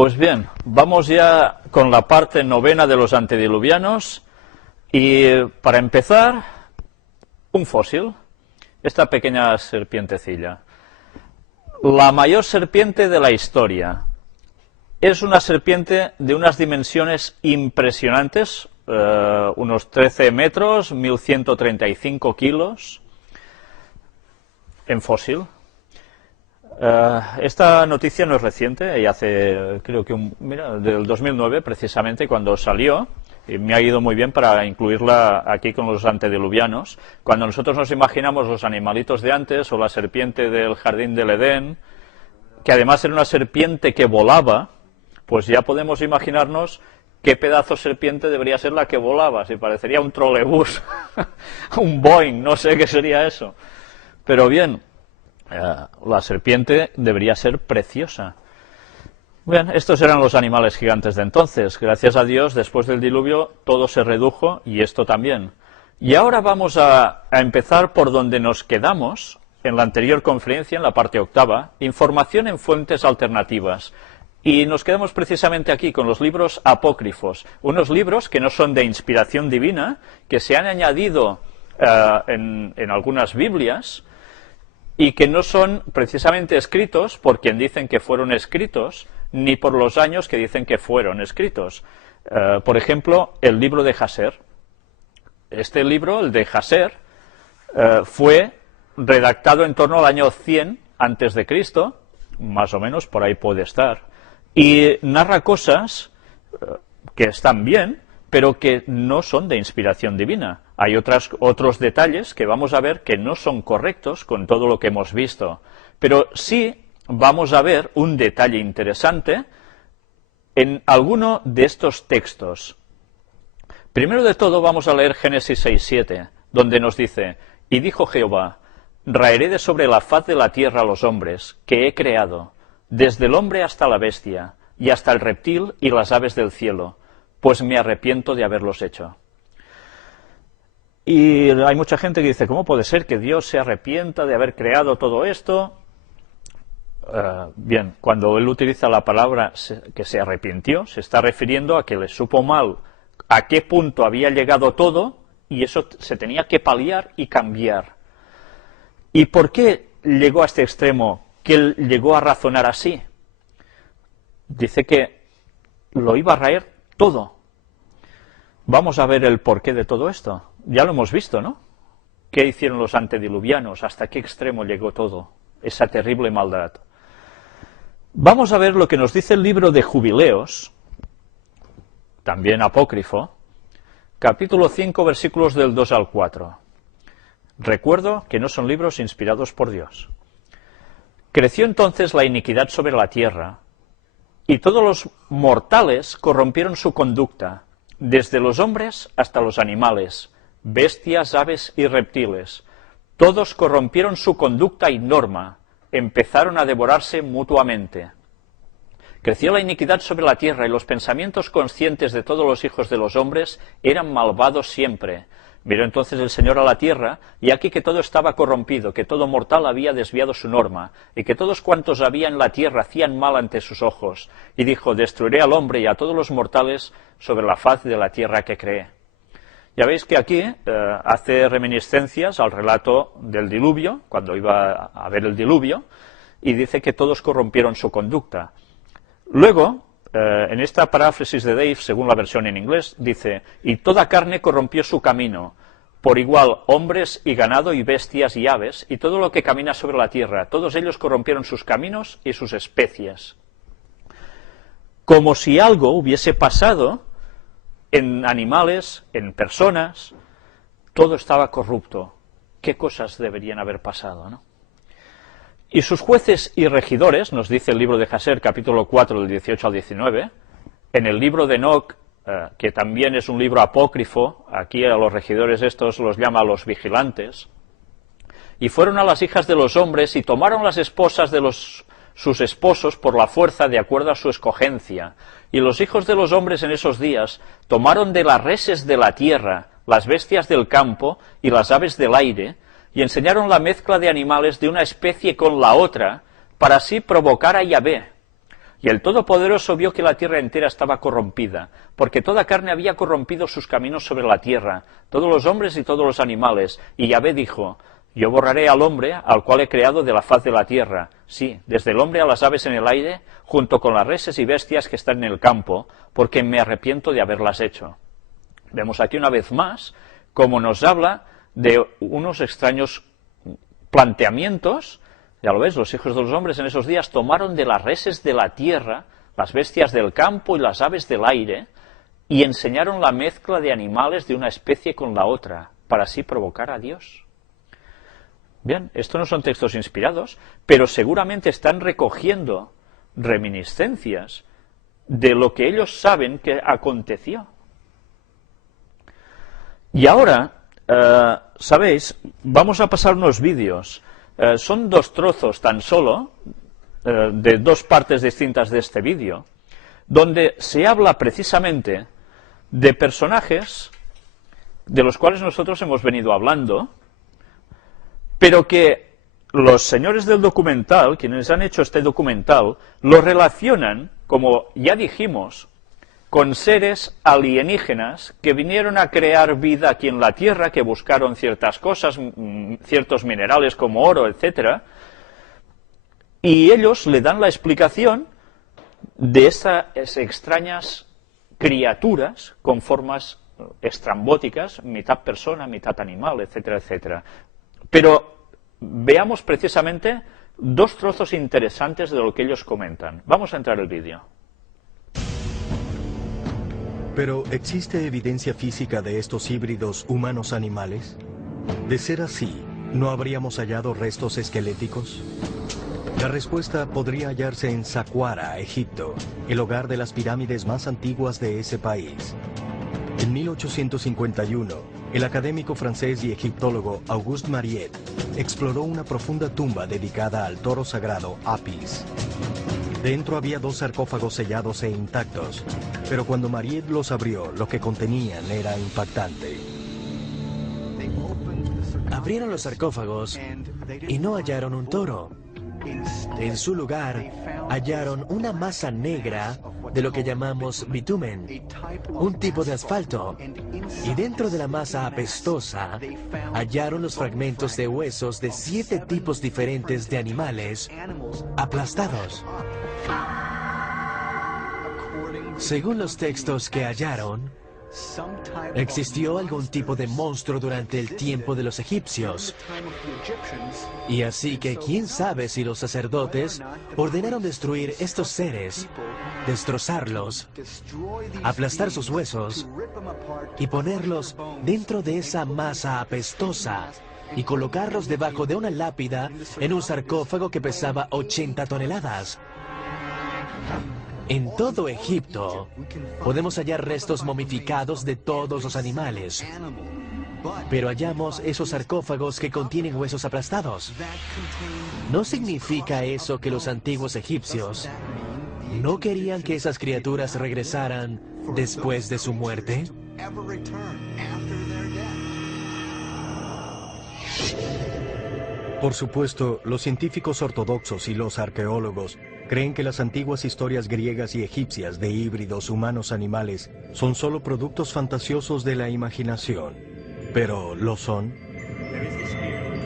Pues bien, vamos ya con la parte novena de los antediluvianos y para empezar, un fósil, esta pequeña serpientecilla. La mayor serpiente de la historia. Es una serpiente de unas dimensiones impresionantes, unos 13 metros, 1135 kilos, en fósil. Esta noticia no es reciente, y hace, creo que, del 2009 precisamente, cuando salió, y me ha ido muy bien para incluirla aquí con los antediluvianos. Cuando nosotros nos imaginamos los animalitos de antes, o la serpiente del jardín del Edén, que además era una serpiente que volaba, pues ya podemos imaginarnos qué pedazo de serpiente debería ser la que volaba, si parecería un trolebús, un Boeing, no sé qué sería eso. Pero bien, la serpiente debería ser preciosa. Bien, estos eran los animales gigantes de entonces. Gracias a Dios, después del diluvio, todo se redujo y esto también. Y ahora vamos a empezar por donde nos quedamos en la anterior conferencia, en la parte octava, información en fuentes alternativas. Y nos quedamos precisamente aquí con los libros apócrifos, unos libros que no son de inspiración divina, que se han añadido en algunas Biblias, y que no son precisamente escritos por quien dicen que fueron escritos, ni por los años que dicen que fueron escritos. Por ejemplo, el libro de Jasher. Este libro, el de Jasher, fue redactado en torno al año 100 antes de Cristo, más o menos, por ahí puede estar, y narra cosas que están bien, pero que no son de inspiración divina. Hay otros detalles que vamos a ver que no son correctos con todo lo que hemos visto, pero sí vamos a ver un detalle interesante en alguno de estos textos. Primero de todo vamos a leer Génesis 6:7, donde nos dice: y dijo Jehová, raeré de sobre la faz de la tierra a los hombres que he creado, desde el hombre hasta la bestia, y hasta el reptil y las aves del cielo, pues me arrepiento de haberlos hecho. Y hay mucha gente que dice, ¿cómo puede ser que Dios se arrepienta de haber creado todo esto? Bien, cuando él utiliza la palabra que se arrepintió, se está refiriendo a que le supo mal a qué punto había llegado todo, y eso se tenía que paliar y cambiar. ¿Y por qué llegó a este extremo, que él llegó a razonar así? Dice que lo iba a raer todo. Vamos a ver el porqué de todo esto. Ya lo hemos visto, ¿no? ¿Qué hicieron los antediluvianos? ¿Hasta qué extremo llegó todo? Esa terrible maldad. Vamos a ver lo que nos dice el libro de Jubileos, también apócrifo, capítulo 5, versículos del 2 al 4. Recuerdo que no son libros inspirados por Dios. Creció entonces la iniquidad sobre la tierra, y todos los mortales corrompieron su conducta, desde los hombres hasta los animales, bestias, aves y reptiles. Todos corrompieron su conducta y norma, empezaron a devorarse mutuamente. Creció la iniquidad sobre la tierra, y los pensamientos conscientes de todos los hijos de los hombres eran malvados siempre. Miró entonces el Señor a la tierra, y aquí que todo estaba corrompido, que todo mortal había desviado su norma, y que todos cuantos había en la tierra hacían mal ante sus ojos. Y dijo, destruiré al hombre y a todos los mortales sobre la faz de la tierra que creé. Ya veis que aquí hace reminiscencias al relato del diluvio, cuando iba a haber el diluvio, y dice que todos corrompieron su conducta. Luego, en esta paráfrasis de Dave, según la versión en inglés, dice, y toda carne corrompió su camino, por igual hombres y ganado y bestias y aves, y todo lo que camina sobre la tierra, todos ellos corrompieron sus caminos y sus especies. Como si algo hubiese pasado en animales, en personas, todo estaba corrupto. ¿Qué cosas deberían haber pasado, no? Y sus jueces y regidores, nos dice el libro de Jasher, capítulo 4, del 18 al 19, en el libro de Enoc, que también es un libro apócrifo, aquí a los regidores estos los llama los vigilantes, y fueron a las hijas de los hombres y tomaron las esposas de sus esposos por la fuerza de acuerdo a su escogencia, y los hijos de los hombres en esos días tomaron de las reses de la tierra, las bestias del campo y las aves del aire, y enseñaron la mezcla de animales de una especie con la otra, para así provocar a Yahvé. Y el Todopoderoso vio que la tierra entera estaba corrompida, porque toda carne había corrompido sus caminos sobre la tierra, todos los hombres y todos los animales. Y Yahvé dijo: yo borraré al hombre, al cual he creado de la faz de la tierra, sí, desde el hombre a las aves en el aire, junto con las reses y bestias que están en el campo, porque me arrepiento de haberlas hecho. Vemos aquí una vez más cómo nos habla de unos extraños planteamientos. Ya lo ves, los hijos de los hombres en esos días tomaron de las reses de la tierra, las bestias del campo y las aves del aire, y enseñaron la mezcla de animales de una especie con la otra, para así provocar a Dios. Bien, estos no son textos inspirados, pero seguramente están recogiendo reminiscencias de lo que ellos saben que aconteció. Y ahora, sabéis, vamos a pasar unos vídeos. Son dos trozos tan solo, de dos partes distintas de este vídeo, donde se habla precisamente de personajes de los cuales nosotros hemos venido hablando, pero que los señores del documental, quienes han hecho este documental, lo relacionan, como ya dijimos, con seres alienígenas que vinieron a crear vida aquí en la Tierra, que buscaron ciertas cosas, ciertos minerales como oro, etcétera, y ellos le dan la explicación de esas extrañas criaturas con formas estrambóticas, mitad persona, mitad animal, etcétera, etcétera. Pero veamos precisamente dos trozos interesantes de lo que ellos comentan. Vamos a entrar al vídeo. ¿Pero existe evidencia física de estos híbridos humanos-animales? De ser así, ¿no habríamos hallado restos esqueléticos? La respuesta podría hallarse en Saqqara, Egipto, el hogar de las pirámides más antiguas de ese país. En 1851, el académico francés y egiptólogo Auguste Mariette exploró una profunda tumba dedicada al toro sagrado Apis. Dentro había dos sarcófagos sellados e intactos, pero cuando Mariette los abrió, lo que contenían era impactante. Abrieron los sarcófagos y no hallaron un toro. En su lugar, hallaron una masa negra de lo que llamamos bitumen, un tipo de asfalto, y dentro de la masa apestosa hallaron los fragmentos de huesos de 7 tipos diferentes de animales aplastados. Según los textos que hallaron, existió algún tipo de monstruo durante el tiempo de los egipcios. Y así que quién sabe si los sacerdotes ordenaron destruir estos seres, destrozarlos, aplastar sus huesos y ponerlos dentro de esa masa apestosa y colocarlos debajo de una lápida en un sarcófago que pesaba 80 toneladas. En todo Egipto podemos hallar restos momificados de todos los animales, pero hallamos esos sarcófagos que contienen huesos aplastados. ¿No significa eso que los antiguos egipcios no querían que esas criaturas regresaran después de su muerte? Por supuesto, los científicos ortodoxos y los arqueólogos creen que las antiguas historias griegas y egipcias de híbridos humanos-animales son solo productos fantasiosos de la imaginación. ¿Pero lo son?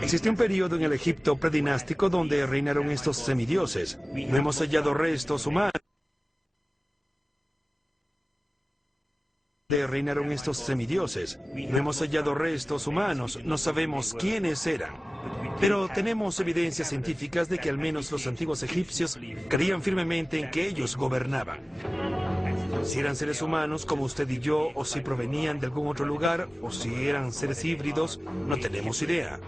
Existe un periodo en el Egipto predinástico donde reinaron estos semidioses. No hemos hallado restos humanos. Reinaron estos semidioses. No hemos hallado restos humanos. No sabemos quiénes eran. Pero tenemos evidencias científicas de que al menos los antiguos egipcios creían firmemente en que ellos gobernaban. Si eran seres humanos como usted y yo, o si provenían de algún otro lugar, o si eran seres híbridos, no tenemos idea.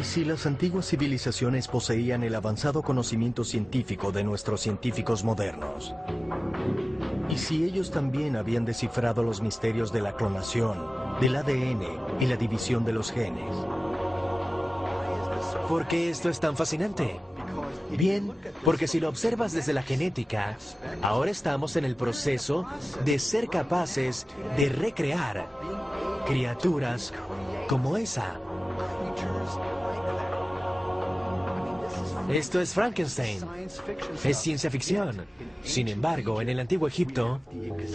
¿Y si las antiguas civilizaciones poseían el avanzado conocimiento científico de nuestros científicos modernos? ¿Y si ellos también habían descifrado los misterios de la clonación, del ADN y la división de los genes? ¿Por qué esto es tan fascinante? Bien, porque si lo observas desde la genética, ahora estamos en el proceso de ser capaces de recrear criaturas como esa. Esto es Frankenstein. Es ciencia ficción. Sin embargo, en el antiguo Egipto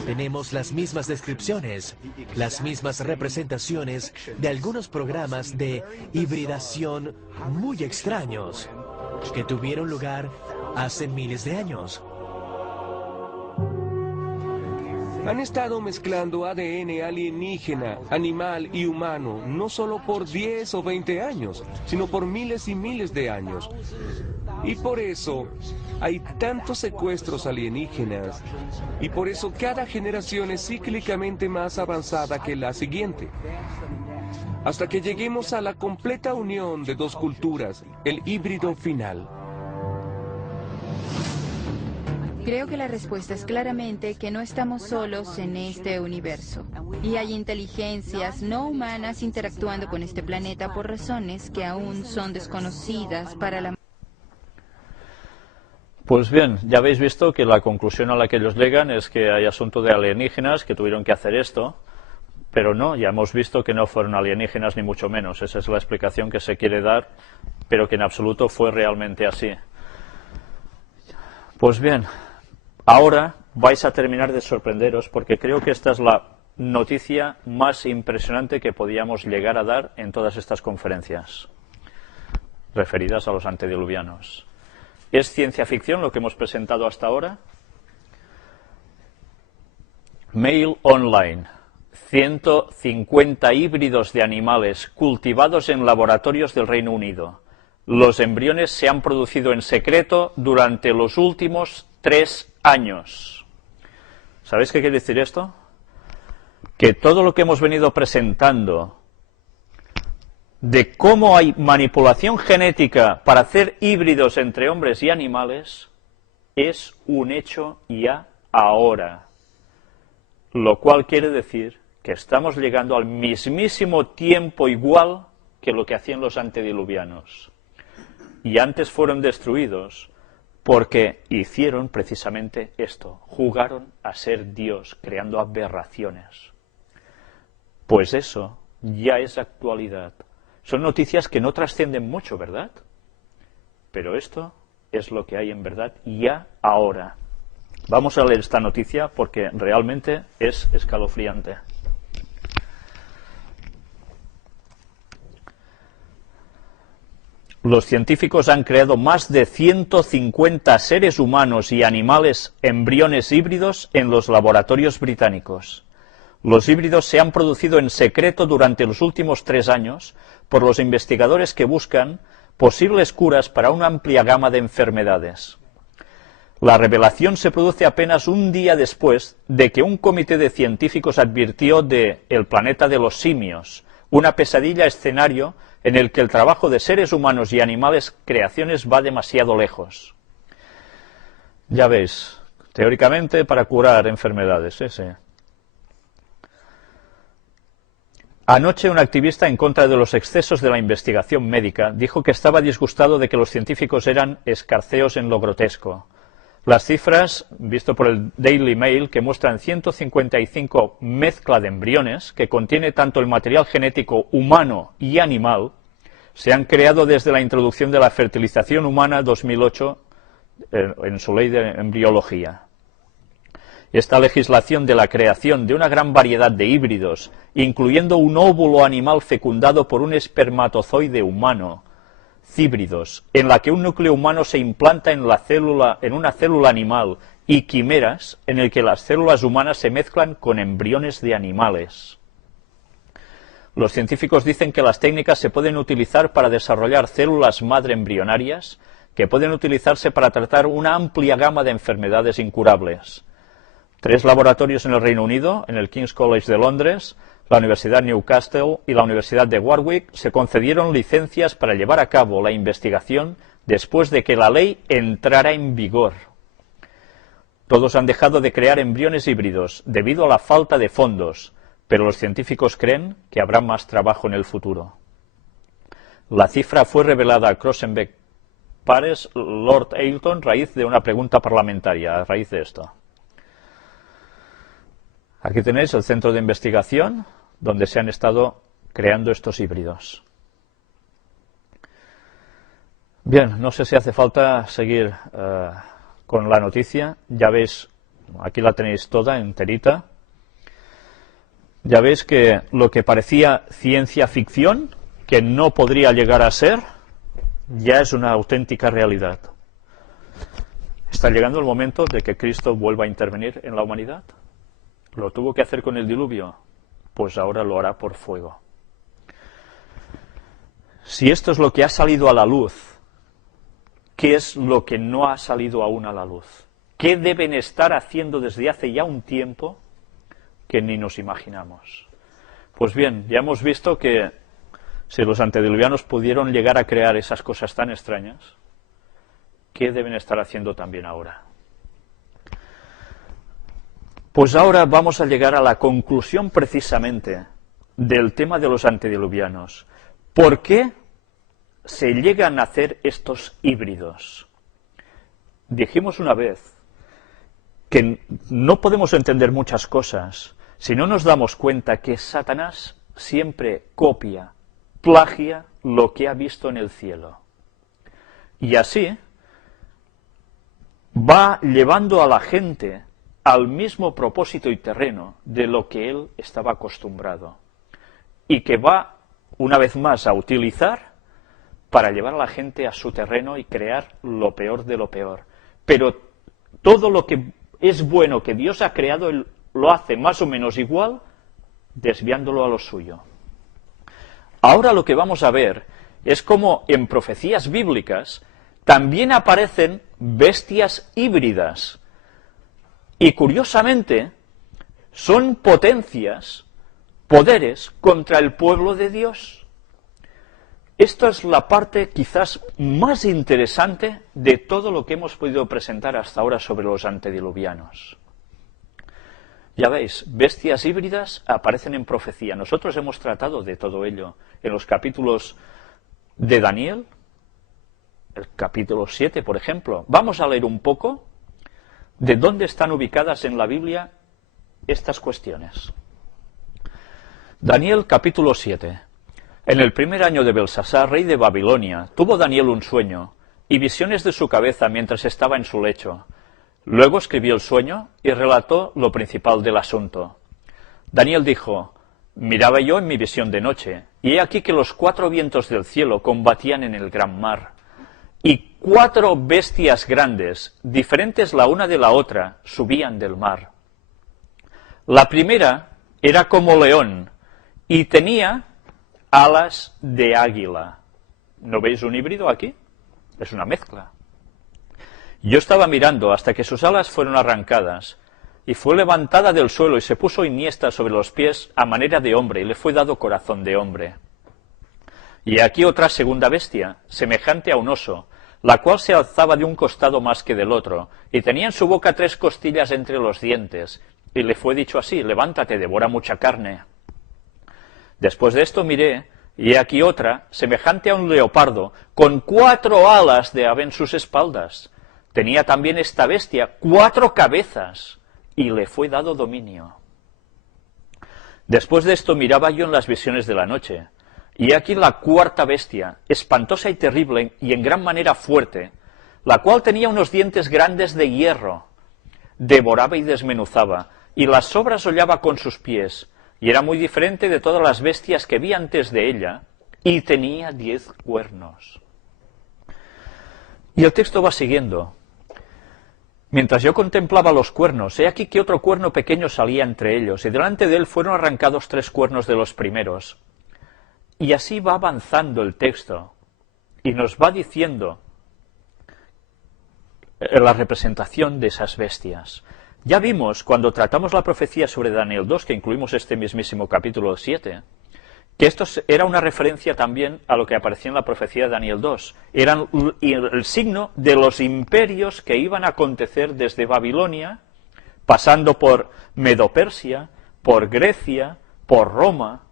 tenemos las mismas descripciones, las mismas representaciones de algunos programas de hibridación muy extraños que tuvieron lugar hace miles de años. Han estado mezclando ADN alienígena, animal y humano, no solo por 10 o 20 años, sino por miles y miles de años. Y por eso hay tantos secuestros alienígenas, y por eso cada generación es cíclicamente más avanzada que la siguiente. Hasta que lleguemos a la completa unión de dos culturas, el híbrido final. Creo que la respuesta es claramente que no estamos solos en este universo. Y hay inteligencias no humanas interactuando con este planeta por razones que aún son desconocidas para la... Pues bien, ya habéis visto que la conclusión a la que ellos llegan es que hay asunto de alienígenas que tuvieron que hacer esto, pero no, ya hemos visto que no fueron alienígenas ni mucho menos. Esa es la explicación que se quiere dar, pero que en absoluto fue realmente así. Pues bien, ahora vais a terminar de sorprenderos porque creo que esta es la noticia más impresionante que podíamos llegar a dar en todas estas conferencias referidas a los antediluvianos. ¿Es ciencia ficción lo que hemos presentado hasta ahora? Mail Online. 150 híbridos de animales cultivados en laboratorios del Reino Unido. Los embriones se han producido en secreto durante los últimos 3 años. ¿Sabéis qué quiere decir esto? Que todo lo que hemos venido presentando de cómo hay manipulación genética para hacer híbridos entre hombres y animales es un hecho ya ahora. Lo cual quiere decir que estamos llegando al mismísimo tiempo igual que lo que hacían los antediluvianos. Y antes fueron destruidos porque hicieron precisamente esto, jugaron a ser Dios, creando aberraciones. Pues eso ya es actualidad. Son noticias que no trascienden mucho, ¿verdad? Pero esto es lo que hay en verdad ya ahora. Vamos a leer esta noticia porque realmente es escalofriante. Los científicos han creado más de 150 seres humanos y animales embriones híbridos en los laboratorios británicos. Los híbridos se han producido en secreto durante los últimos 3 años por los investigadores que buscan posibles curas para una amplia gama de enfermedades. La revelación se produce apenas un día después de que un comité de científicos advirtió de El planeta de los simios, una pesadilla escenario en el que el trabajo de seres humanos y animales creaciones va demasiado lejos. Ya veis, teóricamente para curar enfermedades, Anoche un activista en contra de los excesos de la investigación médica dijo que estaba disgustado de que los científicos eran escarceos en lo grotesco. Las cifras, visto por el Daily Mail, que muestran 155 mezcla de embriones, que contiene tanto el material genético humano y animal, se han creado desde la introducción de la fertilización humana 2008 en su ley de embriología. Esta legislación de la creación de una gran variedad de híbridos, incluyendo un óvulo animal fecundado por un espermatozoide humano, híbridos, en la que un núcleo humano se implanta en una célula animal, y quimeras, en el que las células humanas se mezclan con embriones de animales. Los científicos dicen que las técnicas se pueden utilizar para desarrollar células madre embrionarias, que pueden utilizarse para tratar una amplia gama de enfermedades incurables. 3 laboratorios en el Reino Unido, en el King's College de Londres, la Universidad Newcastle y la Universidad de Warwick, se concedieron licencias para llevar a cabo la investigación después de que la ley entrara en vigor. Todos han dejado de crear embriones híbridos debido a la falta de fondos, pero los científicos creen que habrá más trabajo en el futuro. La cifra fue revelada a Crossenbeck Pares Lord Ailton a raíz de una pregunta parlamentaria, a raíz de esto. Aquí tenéis el centro de investigación donde se han estado creando estos híbridos. Bien, no sé si hace falta seguir con la noticia. Ya veis, aquí la tenéis toda, enterita. Ya veis que lo que parecía ciencia ficción, que no podría llegar a ser, ya es una auténtica realidad. Está llegando el momento de que Cristo vuelva a intervenir en la humanidad. ¿Lo tuvo que hacer con el diluvio? Pues ahora lo hará por fuego. Si esto es lo que ha salido a la luz, ¿qué es lo que no ha salido aún a la luz? ¿Qué deben estar haciendo desde hace ya un tiempo que ni nos imaginamos? Pues bien, ya hemos visto que si los antediluvianos pudieron llegar a crear esas cosas tan extrañas, ¿qué deben estar haciendo también ahora? Pues ahora vamos a llegar a la conclusión precisamente del tema de los antediluvianos. ¿Por qué se llegan a hacer estos híbridos? Dijimos una vez que no podemos entender muchas cosas si no nos damos cuenta que Satanás siempre copia, plagia lo que ha visto en el cielo. Y así va llevando a la gente al mismo propósito y terreno de lo que él estaba acostumbrado. Y que va, una vez más, a utilizar para llevar a la gente a su terreno y crear lo peor de lo peor. Pero todo lo que es bueno que Dios ha creado, él lo hace más o menos igual, desviándolo a lo suyo. Ahora lo que vamos a ver es cómo en profecías bíblicas también aparecen bestias híbridas. Y curiosamente, son potencias, poderes contra el pueblo de Dios. Esta es la parte quizás más interesante de todo lo que hemos podido presentar hasta ahora sobre los antediluvianos. Ya veis, bestias híbridas aparecen en profecía. Nosotros hemos tratado de todo ello en los capítulos de Daniel, el capítulo 7, por ejemplo. Vamos a leer un poco de dónde están ubicadas en la Biblia estas cuestiones. Daniel capítulo 7. En el primer año de Belsasar, rey de Babilonia, tuvo Daniel un sueño y visiones de su cabeza mientras estaba en su lecho. Luego escribió el sueño y relató lo principal del asunto. Daniel dijo: miraba yo en mi visión de noche, y he aquí que los 4 vientos del cielo combatían en el gran mar. Y 4 bestias grandes, diferentes la una de la otra, subían del mar. La primera era como león y tenía alas de águila. ¿No veis un híbrido aquí? Es una mezcla. Yo estaba mirando hasta que sus alas fueron arrancadas, y fue levantada del suelo y se puso enhiesta sobre los pies a manera de hombre, y le fue dado corazón de hombre. Y aquí otra segunda bestia, semejante a un oso, la cual se alzaba de un costado más que del otro, y tenía en su boca 3 costillas entre los dientes, y le fue dicho así: levántate, devora mucha carne. Después de esto miré, y he aquí otra, semejante a un leopardo, con 4 alas de ave en sus espaldas. Tenía también esta bestia 4 cabezas, y le fue dado dominio. Después de esto miraba yo en las visiones de la noche, y he aquí la 4ª bestia, espantosa y terrible y en gran manera fuerte, la cual tenía unos dientes grandes de hierro, devoraba y desmenuzaba, y las sobras hollaba con sus pies, y era muy diferente de todas las bestias que vi antes de ella, y tenía 10 cuernos. Y el texto va siguiendo. Mientras yo contemplaba los cuernos, he aquí que otro cuerno pequeño salía entre ellos, y delante de él fueron arrancados 3 cuernos de los primeros. Y así va avanzando el texto, y nos va diciendo la representación de esas bestias. Ya vimos, cuando tratamos la profecía sobre Daniel 2, que incluimos este mismísimo capítulo 7, que esto era una referencia también a lo que aparecía en la profecía de Daniel 2. Eran el signo de los imperios que iban a acontecer desde Babilonia, pasando por Medo-Persia, por Grecia, por Roma,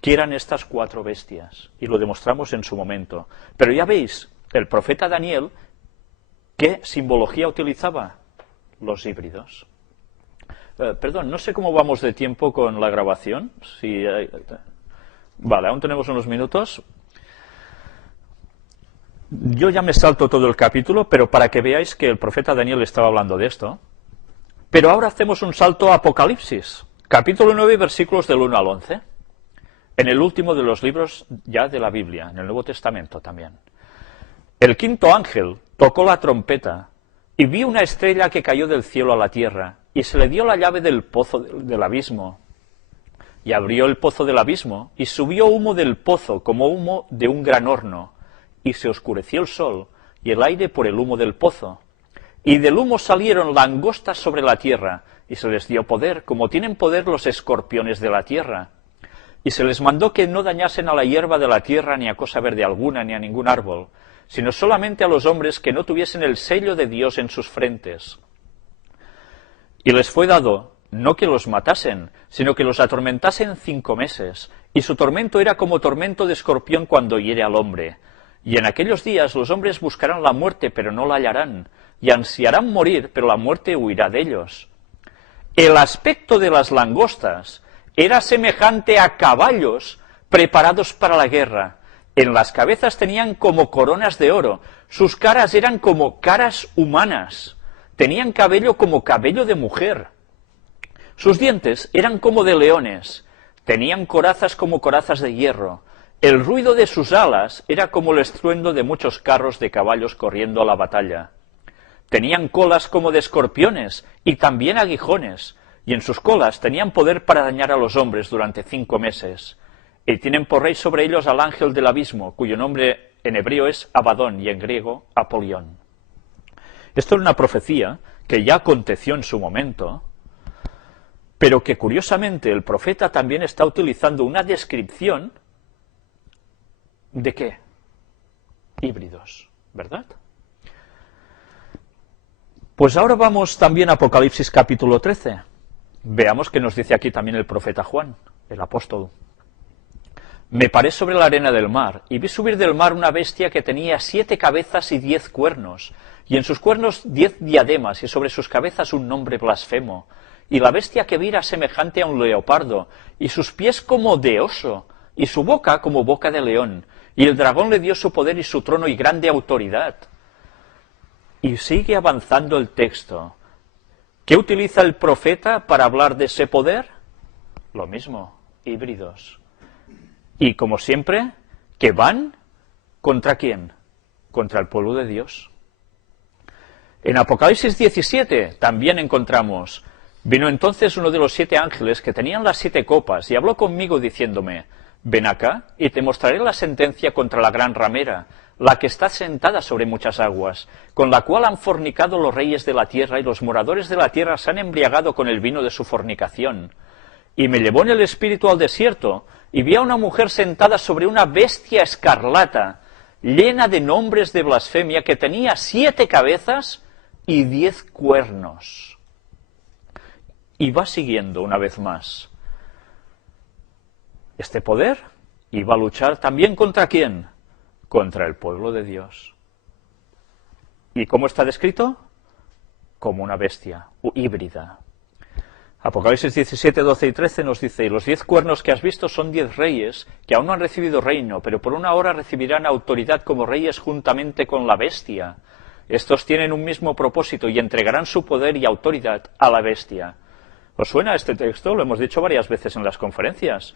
que eran estas 4 bestias. Y lo demostramos en su momento. Pero ya veis, el profeta Daniel, ¿qué simbología utilizaba? Los híbridos. Perdón, no sé cómo vamos de tiempo con la grabación. Vale, aún tenemos unos minutos. Yo ya me salto todo el capítulo, pero para que veáis que el profeta Daniel estaba hablando de esto. Pero ahora hacemos un salto a Apocalipsis, capítulo 9, versículos del 1 al 11, en el último de los libros ya de la Biblia, en el Nuevo Testamento también. El quinto ángel tocó la trompeta y vi una estrella que cayó del cielo a la tierra, y se le dio la llave del pozo del abismo. Y abrió el pozo del abismo, y subió humo del pozo como humo de un gran horno, y se oscureció el sol y el aire por el humo del pozo. Y del humo salieron langostas sobre la tierra, y se les dio poder, como tienen poder los escorpiones de la tierra. Y se les mandó que no dañasen a la hierba de la tierra, ni a cosa verde alguna, ni a ningún árbol, sino solamente a los hombres que no tuviesen el sello de Dios en sus frentes. Y les fue dado no que los matasen, sino que los atormentasen 5 meses, y su tormento era como tormento de escorpión cuando hiere al hombre. Y en aquellos días los hombres buscarán la muerte, pero no la hallarán, y ansiarán morir, pero la muerte huirá de ellos. El aspecto de las langostas era semejante a caballos preparados para la guerra. En las cabezas tenían como coronas de oro, sus caras eran como caras humanas, tenían cabello como cabello de mujer. Sus dientes eran como de leones, tenían corazas como corazas de hierro. El ruido de sus alas era como el estruendo de muchos carros de caballos corriendo a la batalla. Tenían colas como de escorpiones y también aguijones, y en sus colas tenían poder para dañar a los hombres durante 5 meses. Y tienen por rey sobre ellos al ángel del abismo, cuyo nombre en hebreo es Abadón y en griego Apolión. Esto es una profecía que ya aconteció en su momento, pero que curiosamente el profeta también está utilizando una descripción ¿de qué? Híbridos, ¿verdad? Pues ahora vamos también a Apocalipsis capítulo 13. Veamos qué nos dice aquí también el profeta Juan, el apóstol. Me paré sobre la arena del mar, y vi subir del mar una bestia que tenía 7 cabezas y 10 cuernos, y en sus cuernos 10 diademas, y sobre sus cabezas un nombre blasfemo. Y la bestia que vi era semejante a un leopardo, y sus pies como de oso, y su boca como boca de león. Y el dragón le dio su poder y su trono y grande autoridad. Y sigue avanzando el texto. ¿Qué utiliza el profeta para hablar de ese poder? Lo mismo, híbridos. Y como siempre, ¿que van? ¿Contra quién? Contra el pueblo de Dios. En Apocalipsis 17 también encontramos: vino entonces uno de los 7 ángeles que tenían las 7 copas y habló conmigo diciéndome: ven acá y te mostraré la sentencia contra la gran ramera, la que está sentada sobre muchas aguas, con la cual han fornicado los reyes de la tierra, y los moradores de la tierra se han embriagado con el vino de su fornicación. Y me llevó en el espíritu al desierto, y vi a una mujer sentada sobre una bestia escarlata, llena de nombres de blasfemia, que tenía 7 cabezas y 10 cuernos. Y va siguiendo una vez más. Este poder iba a luchar también ¿contra quién? Contra el pueblo de Dios. ¿Y cómo está descrito? Como una bestia híbrida. Apocalipsis 17, 12 y 13 nos dice: y los 10 cuernos que has visto son 10 reyes que aún no han recibido reino, pero por una hora recibirán autoridad como reyes juntamente con la bestia. Estos tienen un mismo propósito y entregarán su poder y autoridad a la bestia. ¿Os suena este texto? Lo hemos dicho varias veces en las conferencias.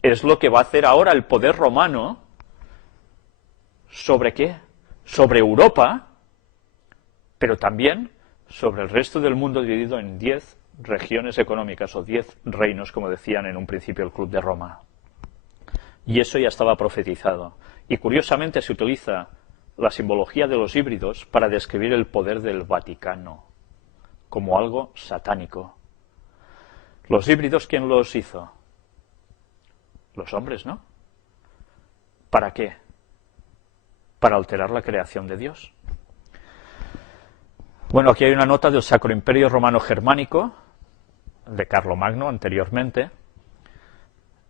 Es lo que va a hacer ahora el poder romano. ¿Sobre qué? Sobre Europa, pero también sobre el resto del mundo, dividido en 10 regiones económicas o 10 reinos, como decían en un principio el Club de Roma. Y eso ya estaba profetizado. Y curiosamente se utiliza la simbología de los híbridos para describir el poder del Vaticano como algo satánico. Los híbridos, ¿quién los hizo? Los hombres, ¿no? ¿Para qué? Para alterar la creación de Dios. Bueno, aquí hay una nota del Sacro Imperio Romano Germánico, de Carlomagno anteriormente.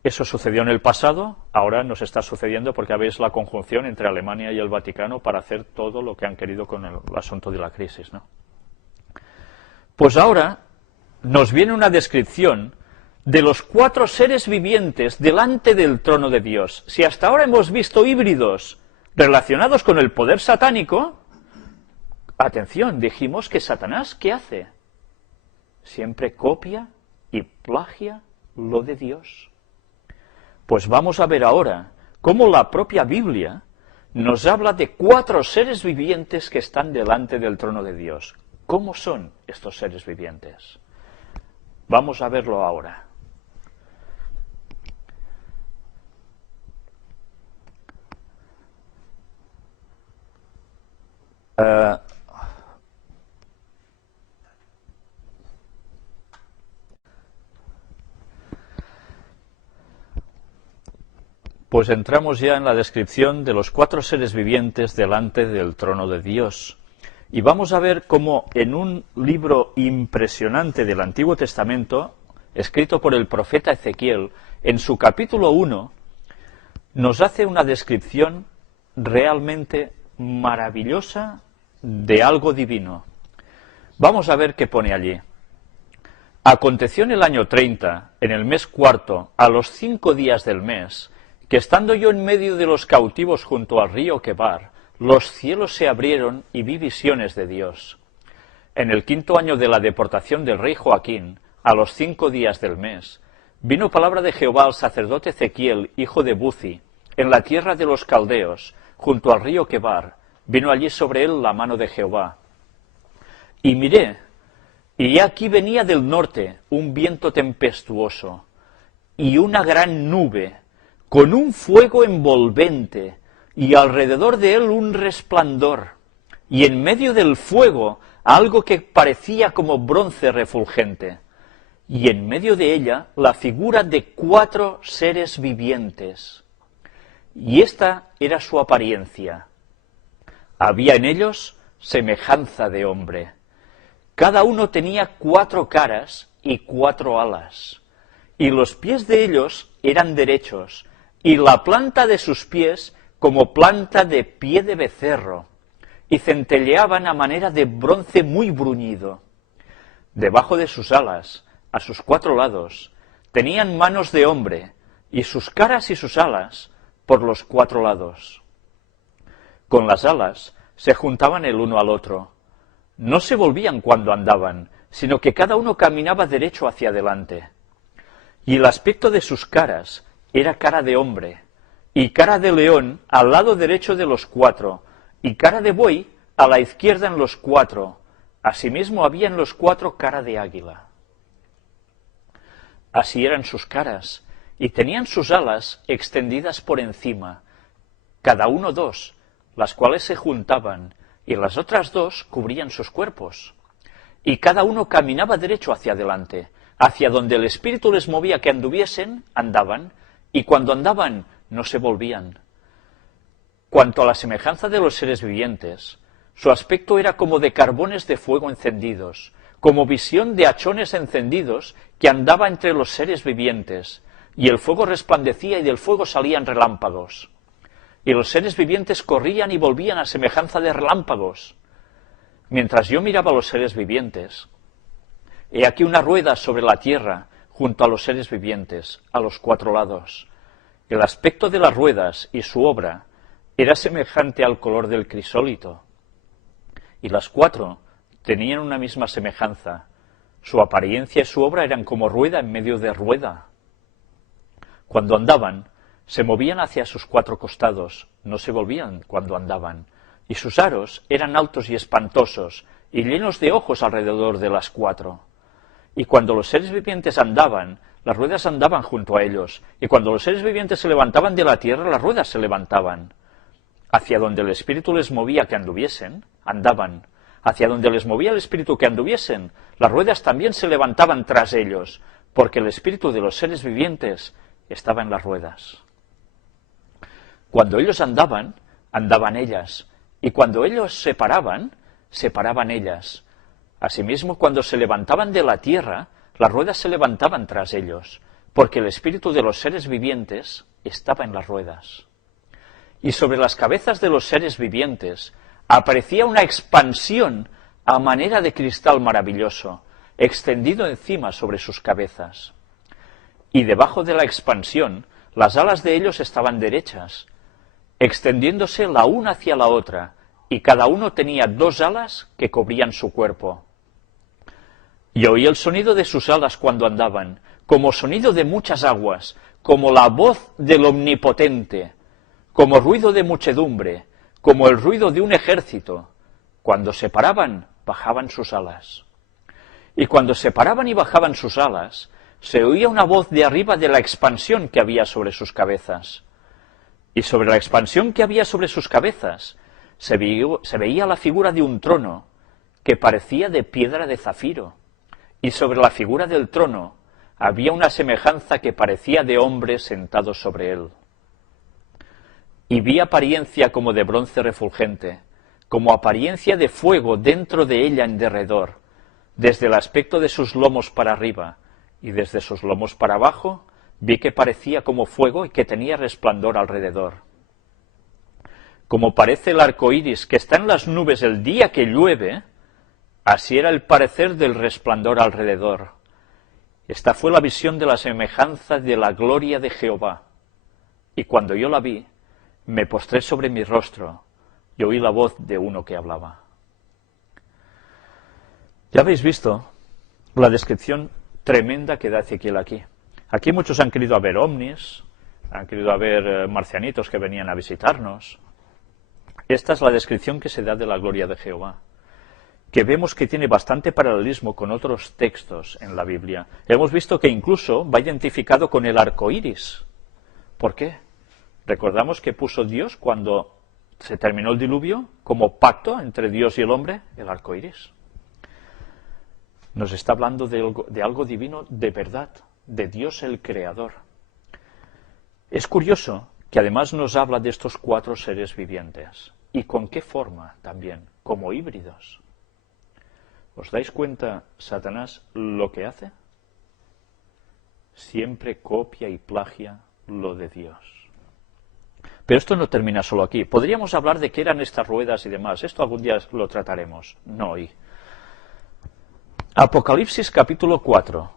Eso sucedió en el pasado, ahora nos está sucediendo porque habéis la conjunción entre Alemania y el Vaticano para hacer todo lo que han querido con el asunto de la crisis, ¿no? Pues ahora nos viene una descripción de los 4 seres vivientes delante del trono de Dios. Si hasta ahora hemos visto híbridos, Relacionados con el poder satánico, atención, dijimos que Satanás, ¿qué hace? Siempre copia y plagia lo de Dios. Pues vamos a ver ahora cómo la propia Biblia nos habla de 4 seres vivientes que están delante del trono de Dios. ¿Cómo son estos seres vivientes? Vamos a verlo ahora. Pues entramos ya en la descripción de los 4 seres vivientes delante del trono de Dios. Y vamos a ver cómo en un libro impresionante del Antiguo Testamento, escrito por el profeta Ezequiel, en su capítulo 1, nos hace una descripción realmente maravillosa de algo divino. Vamos a ver qué pone allí. Aconteció en el año 30, en el mes cuarto, a los 5 días del mes, que estando yo en medio de los cautivos junto al río Quebar, los cielos se abrieron y vi visiones de Dios. En el 5.º año de la deportación del rey Joaquín, a los 5 días del mes, vino palabra de Jehová al sacerdote Ezequiel, hijo de Buzi, en la tierra de los caldeos, junto al río Quebar. Vino allí sobre él la mano de Jehová. Y miré, y aquí venía del norte un viento tempestuoso, y una gran nube, con un fuego envolvente, y alrededor de él un resplandor, y en medio del fuego algo que parecía como bronce refulgente, y en medio de ella la figura de 4 seres vivientes. Y esta era su apariencia. Había en ellos semejanza de hombre. Cada uno tenía 4 caras y 4 alas, y los pies de ellos eran derechos, y la planta de sus pies como planta de pie de becerro, y centelleaban a manera de bronce muy bruñido. Debajo de sus alas, a sus 4 lados, tenían manos de hombre, y sus caras y sus alas por los 4 lados. Con las alas se juntaban el uno al otro. No se volvían cuando andaban, sino que cada uno caminaba derecho hacia adelante. Y el aspecto de sus caras era cara de hombre, y cara de león al lado derecho de los 4, y cara de buey a la izquierda en los 4. Asimismo había en los 4 cara de águila. Así eran sus caras, y tenían sus alas extendidas por encima, cada uno 2, las cuales se juntaban, y las otras 2 cubrían sus cuerpos. Y cada uno caminaba derecho hacia adelante, hacia donde el Espíritu les movía que anduviesen, andaban, y cuando andaban no se volvían. Cuanto a la semejanza de los seres vivientes, su aspecto era como de carbones de fuego encendidos, como visión de hachones encendidos que andaba entre los seres vivientes, y el fuego resplandecía y del fuego salían relámpagos. Y los seres vivientes corrían y volvían a semejanza de relámpagos. Mientras yo miraba a los seres vivientes, he aquí una rueda sobre la tierra junto a los seres vivientes, a los 4 lados. El aspecto de las ruedas y su obra era semejante al color del crisólito. Y las 4 tenían una misma semejanza. Su apariencia y su obra eran como rueda en medio de rueda. Cuando andaban, se movían hacia sus 4 costados, no se volvían cuando andaban, y sus aros eran altos y espantosos, y llenos de ojos alrededor de las 4. Y cuando los seres vivientes andaban, las ruedas andaban junto a ellos, y cuando los seres vivientes se levantaban de la tierra, las ruedas se levantaban. Hacia donde el Espíritu les movía que anduviesen, andaban. Hacia donde les movía el Espíritu que anduviesen, las ruedas también se levantaban tras ellos, porque el Espíritu de los seres vivientes estaba en las ruedas. Cuando ellos andaban, andaban ellas, y cuando ellos se paraban, se paraban ellas. Asimismo, cuando se levantaban de la tierra, las ruedas se levantaban tras ellos, porque el espíritu de los seres vivientes estaba en las ruedas. Y sobre las cabezas de los seres vivientes aparecía una expansión a manera de cristal maravilloso, extendido encima sobre sus cabezas. Y debajo de la expansión, las alas de ellos estaban derechas. extendiéndose la una hacia la otra, y cada uno tenía 2 alas que cubrían su cuerpo. Y oí el sonido de sus alas cuando andaban, como sonido de muchas aguas, como la voz del Omnipotente, como ruido de muchedumbre, como el ruido de un ejército. Cuando se paraban, bajaban sus alas. Y cuando se paraban y bajaban sus alas, se oía una voz de arriba de la expansión que había sobre sus cabezas. Y sobre la expansión que había sobre sus cabezas, se veía la figura de un trono que parecía de piedra de zafiro. Y sobre la figura del trono había una semejanza que parecía de hombre sentado sobre él. Y vi apariencia como de bronce refulgente, como apariencia de fuego dentro de ella en derredor, desde el aspecto de sus lomos para arriba, y desde sus lomos para abajo, vi que parecía como fuego y que tenía resplandor alrededor. Como parece el arco iris que está en las nubes el día que llueve, así era el parecer del resplandor alrededor. Esta fue la visión de la semejanza de la gloria de Jehová. Y cuando yo la vi, me postré sobre mi rostro y oí la voz de uno que hablaba. Ya habéis visto la descripción tremenda que da Ezequiel aquí. Aquí muchos han querido ver ovnis, han querido ver marcianitos que venían a visitarnos. Esta es la descripción que se da de la gloria de Jehová, que vemos que tiene bastante paralelismo con otros textos en la Biblia. Hemos visto que incluso va identificado con el arco iris. ¿Por qué? Recordamos que puso Dios, cuando se terminó el diluvio, como pacto entre Dios y el hombre, el arco iris. Nos está hablando de algo divino de verdad, de Dios el Creador. Es curioso que además nos habla de estos 4 seres vivientes. ¿Y con qué forma también? Como híbridos. ¿Os dais cuenta, Satanás, lo que hace? Siempre copia y plagia lo de Dios. Pero esto no termina solo aquí. Podríamos hablar de qué eran estas ruedas y demás. Esto algún día lo trataremos, no hoy. Apocalipsis capítulo 4.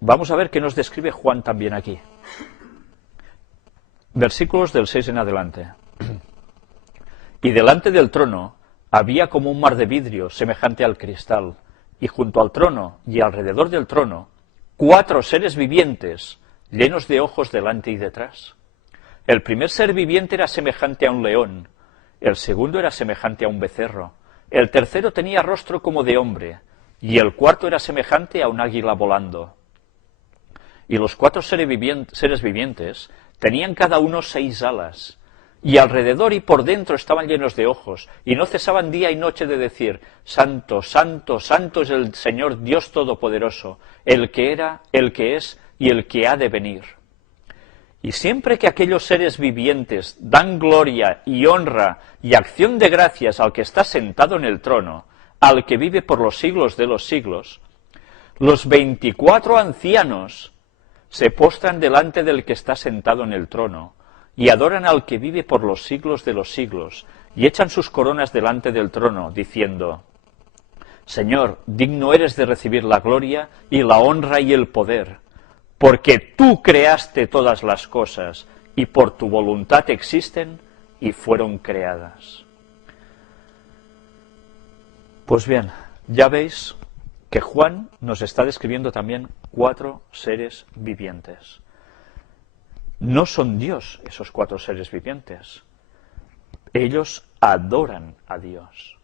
Vamos a ver qué nos describe Juan también aquí. Versículos del 6 en adelante. Y delante del trono había como un mar de vidrio semejante al cristal, y junto al trono y alrededor del trono 4 seres vivientes llenos de ojos delante y detrás. El primer ser viviente era semejante a un león, el segundo era semejante a un becerro, el tercero tenía rostro como de hombre, y el cuarto era semejante a un águila volando. Y los 4 seres vivientes tenían cada uno 6 alas, y alrededor y por dentro estaban llenos de ojos, y no cesaban día y noche de decir: Santo, santo, santo es el Señor Dios Todopoderoso, el que era, el que es y el que ha de venir. Y siempre que aquellos seres vivientes dan gloria y honra y acción de gracias al que está sentado en el trono, al que vive por los siglos de los siglos, los 24 ancianos se postran delante del que está sentado en el trono, y adoran al que vive por los siglos de los siglos, y echan sus coronas delante del trono, diciendo: Señor, digno eres de recibir la gloria y la honra y el poder, porque tú creaste todas las cosas, y por tu voluntad existen y fueron creadas. Pues bien, ya veis que Juan nos está describiendo también 4 seres vivientes. No son Dios esos 4 seres vivientes. Ellos adoran a Dios.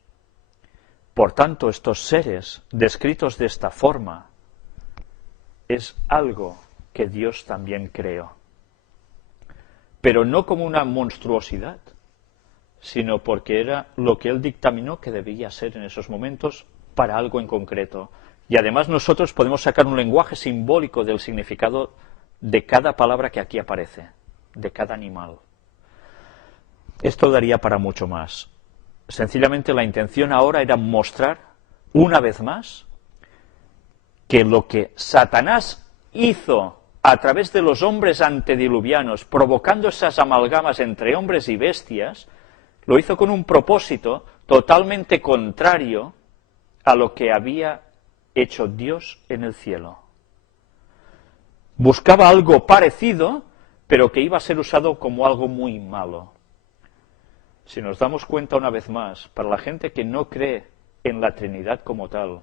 Por tanto, estos seres descritos de esta forma es algo que Dios también creó. Pero no como una monstruosidad, sino porque era lo que Él dictaminó que debía ser en esos momentos para algo en concreto. Y además nosotros podemos sacar un lenguaje simbólico del significado de cada palabra que aquí aparece, de cada animal. Esto daría para mucho más. Sencillamente la intención ahora era mostrar, una vez más, que lo que Satanás hizo a través de los hombres antediluvianos, provocando esas amalgamas entre hombres y bestias, lo hizo con un propósito totalmente contrario a lo que había hecho Dios en el cielo. Buscaba algo parecido, pero que iba a ser usado como algo muy malo. si nos damos cuenta una vez más, para la gente que no cree en la Trinidad como tal,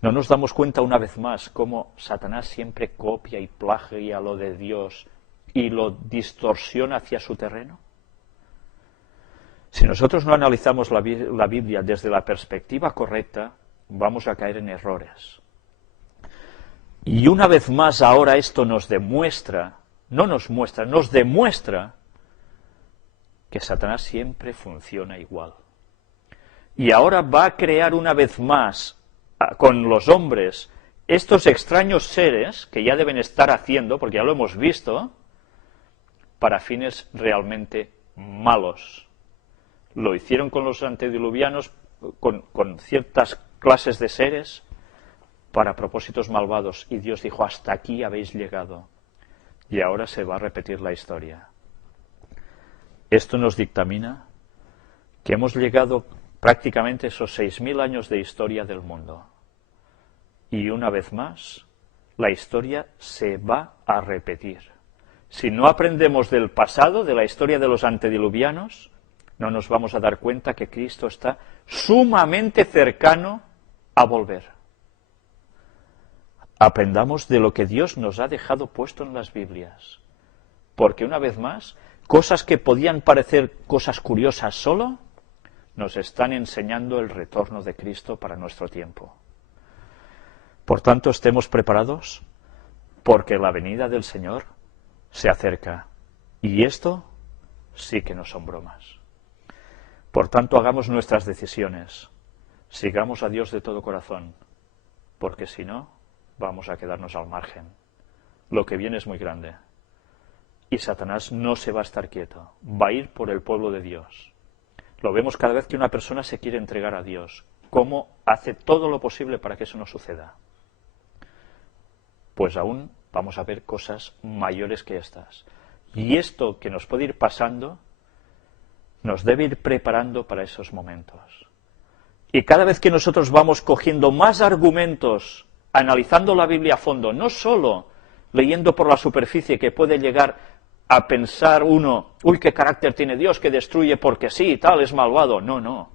¿no nos damos cuenta una vez más cómo Satanás siempre copia y plagia lo de Dios y lo distorsiona hacia su terreno? Si nosotros no analizamos la Biblia desde la perspectiva correcta, vamos a caer en errores. Y una vez más ahora esto nos demuestra, nos demuestra que Satanás siempre funciona igual. Y ahora va a crear una vez más con los hombres estos extraños seres que ya deben estar haciendo, porque ya lo hemos visto, para fines realmente malos. Lo hicieron con los antediluvianos, con ciertas clases de seres, para propósitos malvados. Y Dios dijo, hasta aquí habéis llegado. Y ahora se va a repetir la historia. Esto nos dictamina que hemos llegado prácticamente esos 6.000 años de historia del mundo. Y una vez más, la historia se va a repetir. Si no aprendemos del pasado, de la historia de los antediluvianos, no nos vamos a dar cuenta que Cristo está sumamente cercano a volver. Aprendamos de lo que Dios nos ha dejado puesto en las Biblias. Porque una vez más, cosas que podían parecer cosas curiosas solo, nos están enseñando el retorno de Cristo para nuestro tiempo. Por tanto, estemos preparados, porque la venida del Señor se acerca. Y esto sí que no son bromas. Por tanto, hagamos nuestras decisiones. Sigamos a Dios de todo corazón, porque si no, vamos a quedarnos al margen. Lo que viene es muy grande. Y Satanás no se va a estar quieto. Va a ir por el pueblo de Dios. Lo vemos cada vez que una persona se quiere entregar a Dios. Cómo hace todo lo posible para que eso no suceda. Pues aún vamos a ver cosas mayores que estas. Y esto que nos puede ir pasando, nos debe ir preparando para esos momentos. Y cada vez que nosotros vamos cogiendo más argumentos, analizando la Biblia a fondo, no solo leyendo por la superficie, que puede llegar a pensar uno, uy, qué carácter tiene Dios, que destruye porque sí y tal, es malvado. No, no.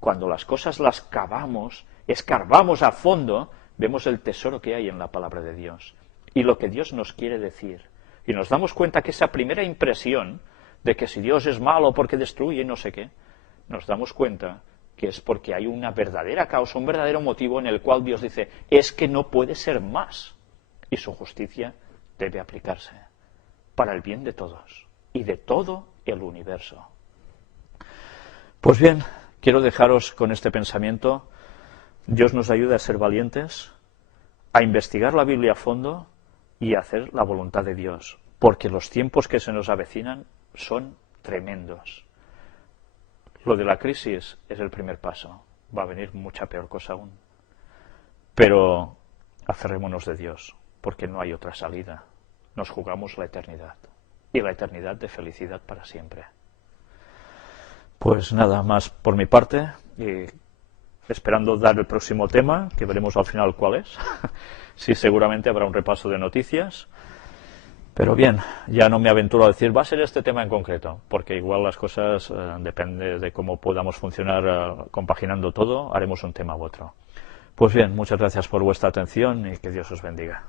Cuando las cosas las cavamos, escarbamos a fondo, vemos el tesoro que hay en la palabra de Dios y lo que Dios nos quiere decir. Y nos damos cuenta que esa primera impresión de que si Dios es malo porque destruye no sé qué, nos damos cuenta que es porque hay una verdadera causa, un verdadero motivo en el cual Dios dice, es que no puede ser más. Y su justicia debe aplicarse para el bien de todos y de todo el universo. Pues bien, quiero dejaros con este pensamiento. Dios nos ayuda a ser valientes, a investigar la Biblia a fondo y a hacer la voluntad de Dios, porque los tiempos que se nos avecinan son tremendos. Lo de la crisis es el primer paso. Va a venir mucha peor cosa aún. Pero aferrémonos de Dios, porque no hay otra salida. Nos jugamos la eternidad. Y la eternidad de felicidad para siempre. Pues nada más por mi parte. Y esperando dar el próximo tema, que veremos al final cuál es. Sí, seguramente habrá un repaso de noticias. Pero bien, ya no me aventuro a decir, va a ser este tema en concreto, porque igual las cosas, depende de cómo podamos funcionar compaginando todo, haremos un tema u otro. Pues bien, muchas gracias por vuestra atención y que Dios os bendiga.